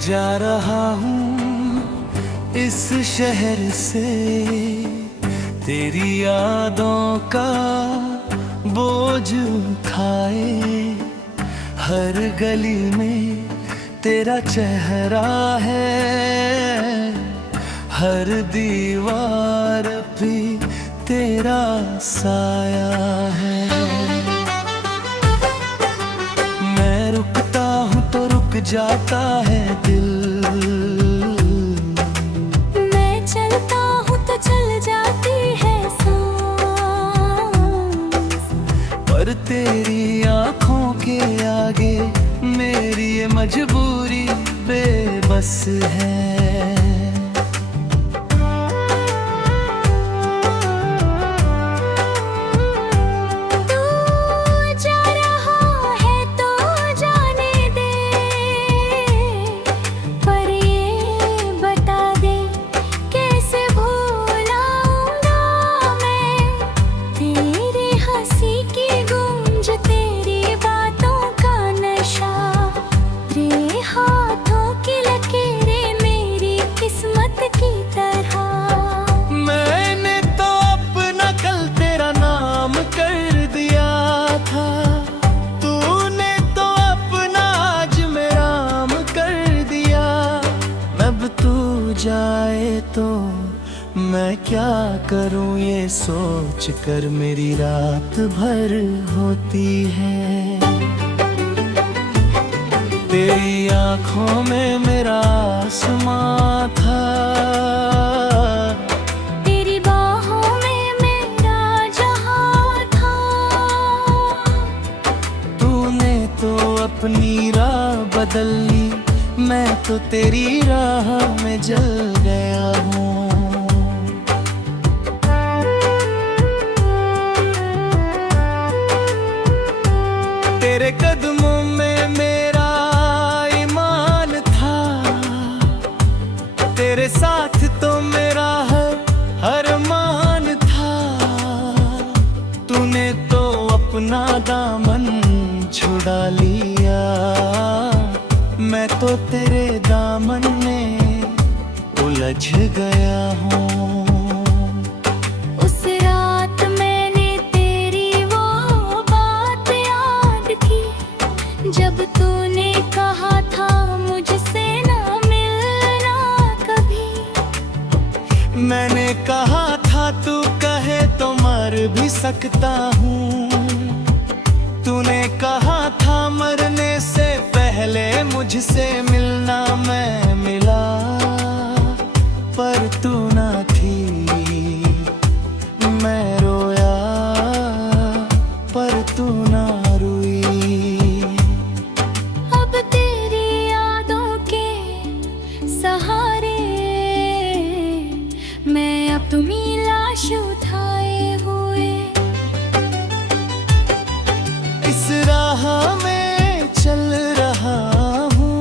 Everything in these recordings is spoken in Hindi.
जा रहा हूँ इस शहर से, तेरी यादों का बोझ उठाए। हर गली में तेरा चेहरा है, हर दीवार भी तेरा साया है। मैं रुकता हूँ तो रुक जाता है दिल, मैं चलता हूँ तो चल जाती है सांस। पर तेरी आँखों के आगे मेरी ये मजबूरी बेबस है। जाए तो मैं क्या करूं ये सोच कर मेरी रात भर होती है। तेरी आँखों में मेरा आसमां था, तेरी बाहों में मेरा जहां था। तूने तो अपनी राह बदल ली, मैं तो तेरी राह में जल गया हूँ। तेरे कदमों में मेरा ईमान था, तेरे साथ तो मेरा हर अरमान था। तूने तो अपना दामन छुड़ा लिया, मैं तो तेरे दामन में उलझ गया हूँ। उस रात मैंने तेरी वो बात याद की, जब तूने कहा था मुझसे ना मिलना कभी। मैंने कहा था तू कहे तो मर भी सकता हूँ। तूने कहा था मरने से पहले मुझसे मिलना, मैं मिला पर तू ना थी। मैं रोया पर तू ना रोई। अब तेरी यादों के सहारे मैं अपनी लाश उठाए हुए इस राह में चल रहा हूँ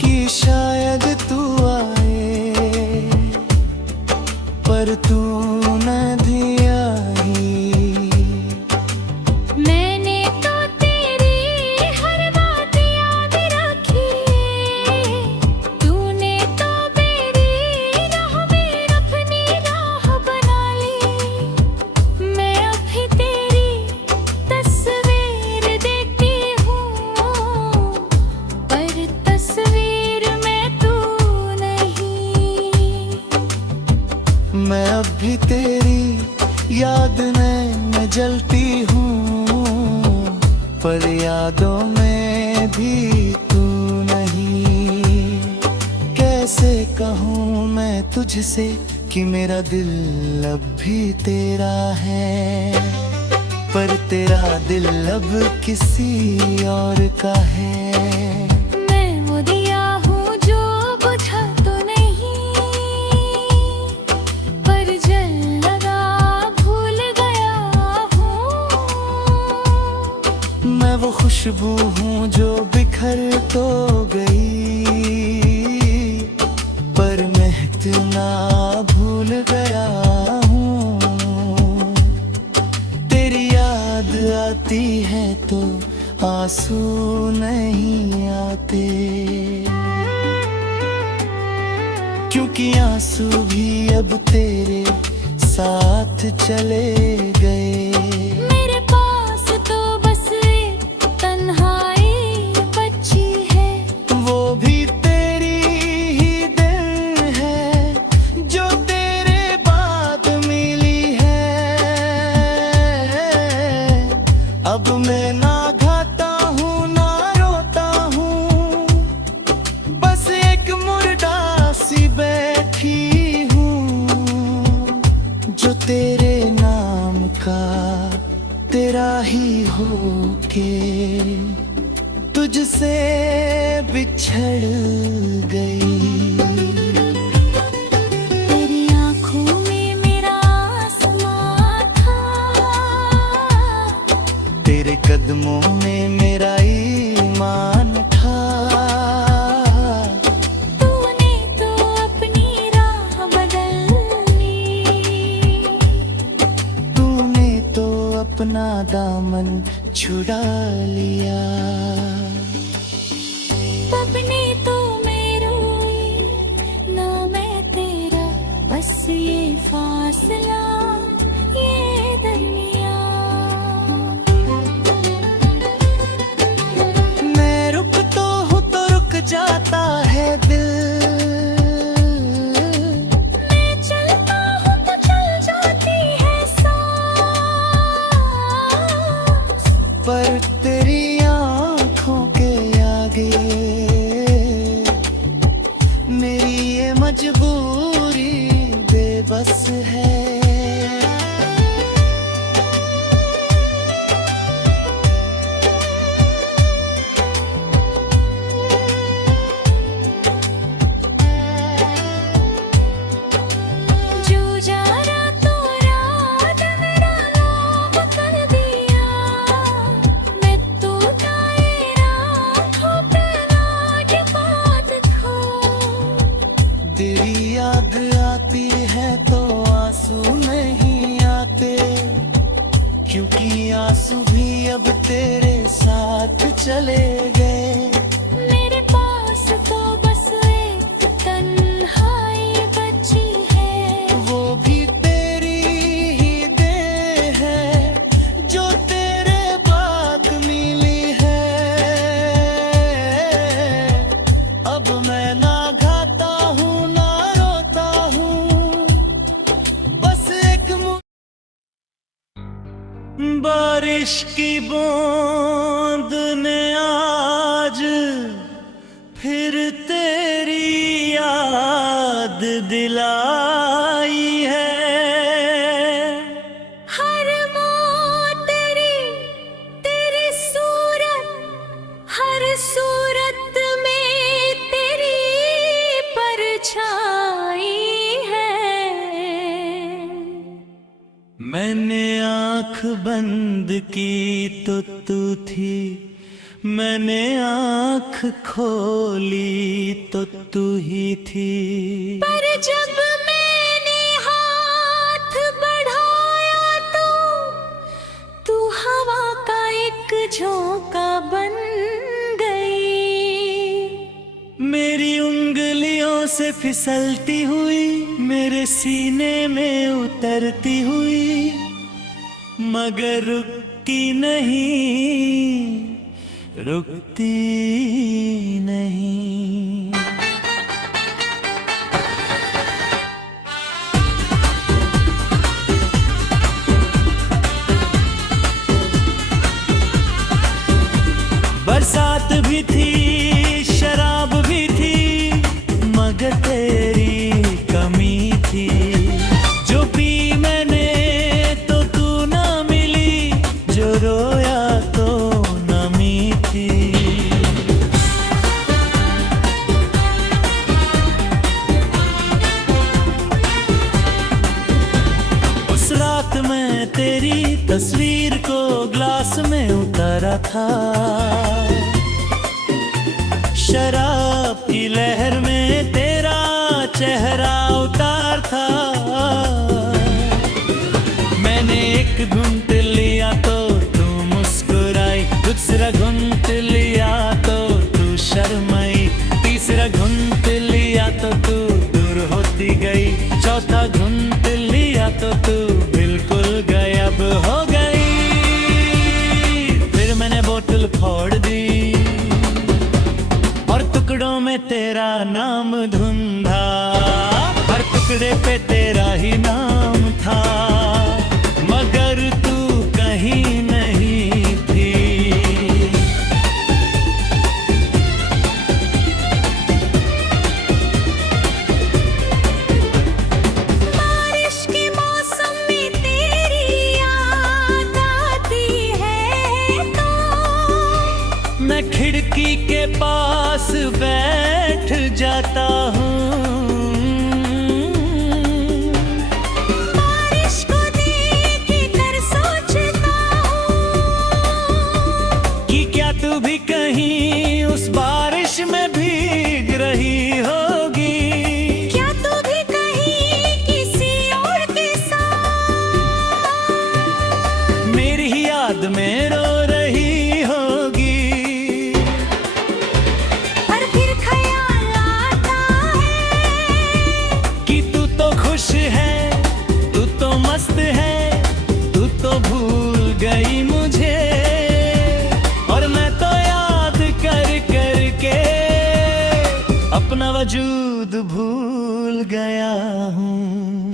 कि शायद तू आए, पर तू न भी आई। मैंने तो तेरी हर बात याद रखी, तूने तो मेरी राह में अपनी राह बना ली। मैं अभी तेरी तस्वीर देखती हूँ, पर तस्वीर में तू नहीं। मैं अब भी तेरी याद में जलती हूँ, पर यादों में भी तू नहीं। कैसे कहूँ मैं तुझसे कि मेरा दिल अब भी तेरा है, पर तेरा दिल अब किसी और का है। मैं वो दिया हूँ जो बुझा तो नहीं, पर जल लगा भूल गया हूँ। मैं वो खुशबू हूँ जो बिखर तो गई, पर महकना भूल गया हूँ। तेरी याद आती है तो आंसू नहीं आते, क्योंकि आंसू भी अब तेरे साथ चले गए। मेरे पास तो बस एक तन्हाई बची है, वो भी तेरी ही देन है जो तेरे बाद मिली है। अब मैं ना गाता हूँ ना रोता हूँ, बस एक मुर्दा सी बैठी हूँ जो तेरे नाम का तेरा ही होके तुझसे बिछड़ गई। तेरी आँखों में मेरा आसमां था, तेरे कदमों में मेरा ईमान था। तूने तो अपनी राह बदल ली, तूने तो अपना दामन छुड़ा लिया। अपने तो मैं रोई ना मैं तेरा, बस ये फासला ये दरमिया। मैं रुकता हूँ तो रुक जाता है दिल, मैं चलता हूँ तो चल जाती है सांस, पर तेरी आँखों के आगे मेरी ये मजबूरी बेबस है। जो जा रहा तो रात मेरा नाम कर दिया, मैं तो तेरा आँखों पे लाड बात खो। तेरी याद आती है तो आंसू नहीं आते, क्योंकि आंसू भी अब तेरे साथ चले गए। मेरे पास तो बस एक तन्हाई बची है, वो भी तेरी ही देन है जो तेरे बाद मिली है। अब मैं ना गाता हूँ ना रोता हूँ, बस एक बारिश की बूंद ने आज फिर तेरी याद दिलाई है। हर मोड़ तेरी सूरत, हर सूरत में तेरी परछाई है। मैंने आँख बंद की तो तू थी, मैंने आँख खोली तो तू ही थी। पर जब मैंने हाथ बढ़ाया तो तू हवा का एक झोंका बन गई। मेरी उंगलियों से फिसलती हुई मेरे सीने में उतरती हुई, मगर रुकती नहीं, रुकती नहीं। बरसात भी थी शराब भी थी, मगर तेरी कमी थी। जो पी मैंने तो तू ना मिली, जो रोया तो नमी थी। उस रात मैं तेरी तस्वीर को ग्लास में उतारा था, शराब की लहर में तेरा चेहरा उतार था। मैंने एक घूंट लिया तो तू मुस्कुराई, दूसरा घूंट तो तू बिल्कुल गायब हो गई। फिर मैंने बोतल फोड़ दी और टुकड़ों में तेरा नाम ढूंढा। हर टुकड़े पे तेरा ही नाम था, मगर तू कहीं नहीं थी। बारिश के मौसम में तेरी याद आती है तो मैं खिड़की के पास बैठ जाता हूँ। बारिश को देख कर सोचता हूँ कि क्या तू भी कहीं उस बारिश में भीग रही होगी। क्या तू भी कहीं किसी और के साथ मेरी ही याद में रो रही होगी। पर फिर ख्याल आता है कि तू तो खुश है, तू तो मस्त है, तू तो भूल गई मुझे। और मैं तो याद कर कर के अपना वजूद भूल गया हूँ।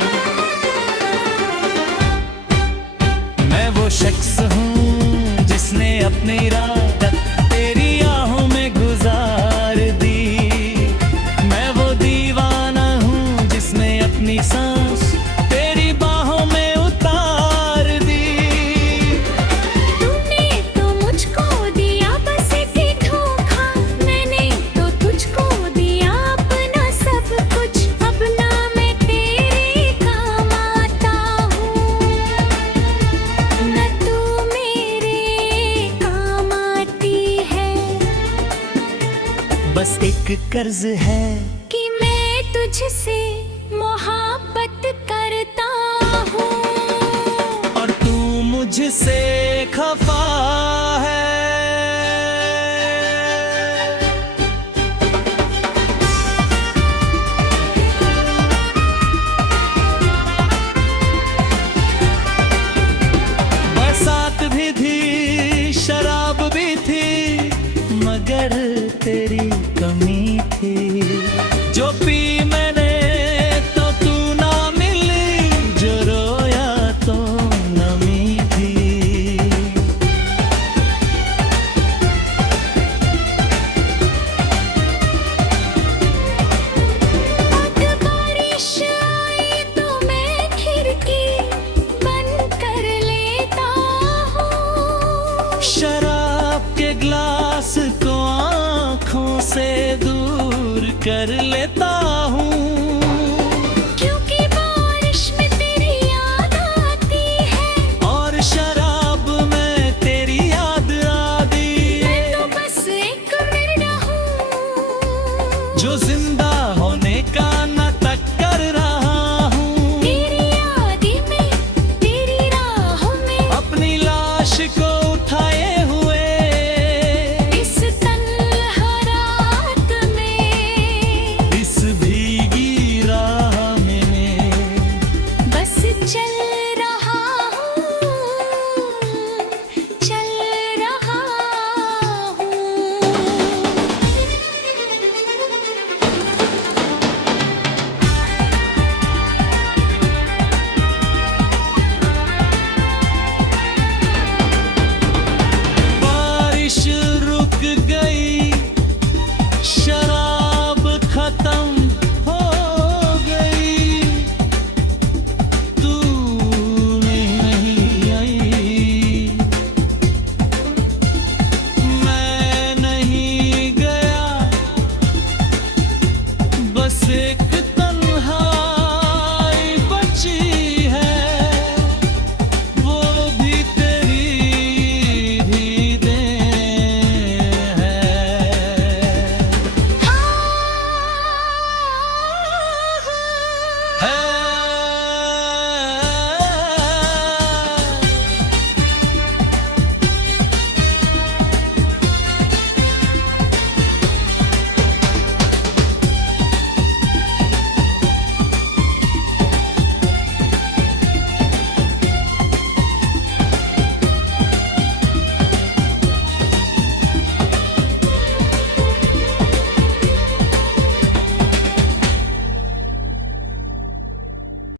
मैं वो शख्स हूँ जिसने अपनी रात तेरी आहों में गुजार दी। मैं वो दीवाना हूँ जिसने अपनी सांस तेरी बाहों में उतार दी। तूने तो मुझको दिया बस एक धोखा, मैंने तो तुझको दिया अपना सब कुछ। अब ना मैं तेरे काम आता हूँ, न तू मेरे काम आती है। बस एक कर्ज है कि मैं तुझसे मोहब्बत करता हूँ और तू मुझसे खफा है। बरसात भी थी, शराब भी थी, मगर तेरी कमी थी। जो पी मैंने तो तू ना मिली, जो रोया तो नमी थी। अब बारिश आई तो मैं खिड़की बंद कर लेता हूँ। शराब के ग्लास को आंखों से दूर कर लेता